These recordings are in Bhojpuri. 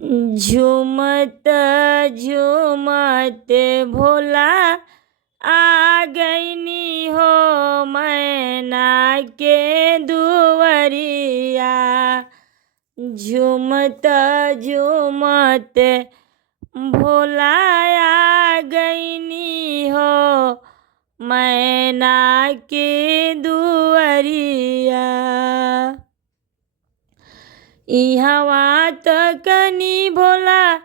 झूमत झूमत भोला आ गईनी हो मैना के दुवरिया। झूमत झूमत भोला आ गईनी हो मैना के दुवरिया। इहवा तकनी भोला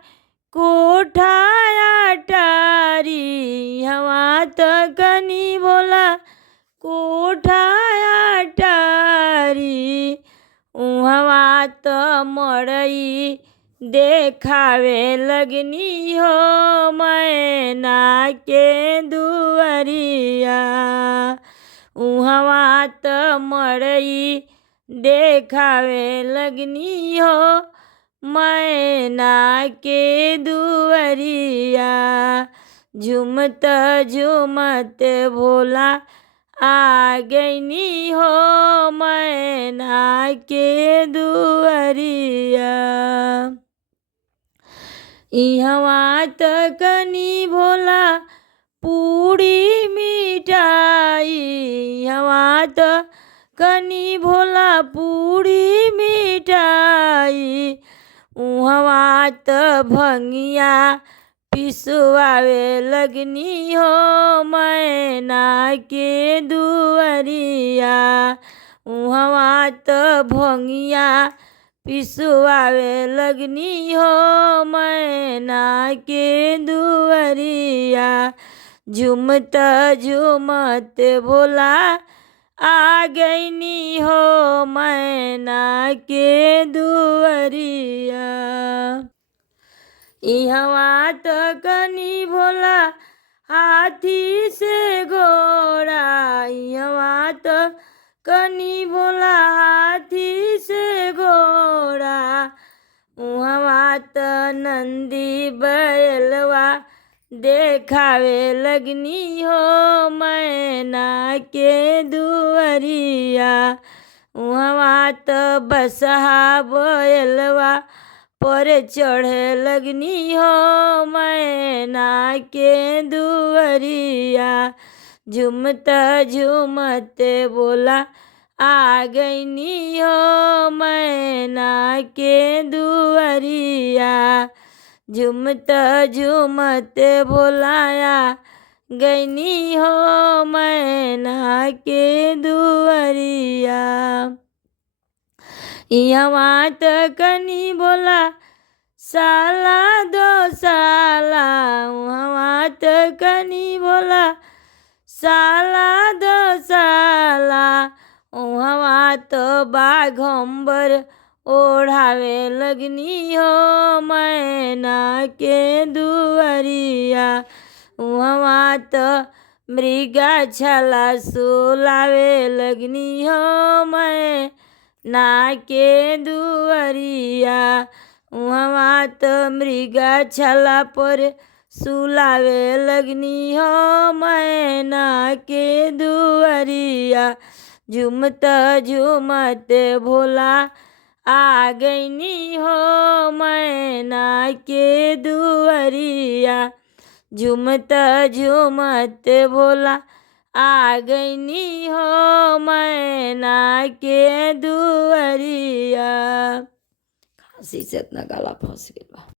कोठाया टारी। इहवा तकनी भोला कोठाया टारी। उहवा त मड़ई देखावे लगनी हो मैना के दुवरिया। उहवा त मड़ई देखावे लगनी हो मैना के दुवरिया। झूमत झूमत भोला आ गईनी हो मैना के दुवरिया। इहवा तकनी भोला पूड़ी मिठाई। इहवा तकनी भोला पूड़ी मिठाई। उहवा त भंगिया पिसवावे लगनी हो मैना के दुवरिया। उहवा त भंगिया पिसवावे लगनी हो मैना के दुवरिया। झूमत झूमत भोला आ गईनी हो मैना के दुवरिया। इहवा तकनी भोला हाथी से घोड़ा। इहवा तकनी भोला हाथी से घोड़ा। उहवा त नंदी बैलवा देखावे लगनी हो मैना के दुवरिया। उहवा त बसहा बैलवा पर चढ़े लगनी हो मैना के दुवरिया। झूमत झूमत भोला आ गईनी हो मैना के दुवरिया। झूमत झूमत भोला आ गईनी हो मैना के दुवरिया। इहवा तकनी भोला साला दो साला। उहवा तकनी भोला साला दो साला। उहवा तो बाघंबर ओढ़ावे लगनी हो मैना के दुवरिया। उहवा तो मृगा छाला सुलावे लगनी हो मैना के दुवरिया। उहवा त मृगा छाला पर सुलावे लगनी हो मैना के दुवरिया। झूमत झूमत भोला आ गईनी हो मैना के दुवरिया। झूमत झूमत भोला आ गईनी हो मैना के दुवरिया। खांसी से इतना गला फंस गया।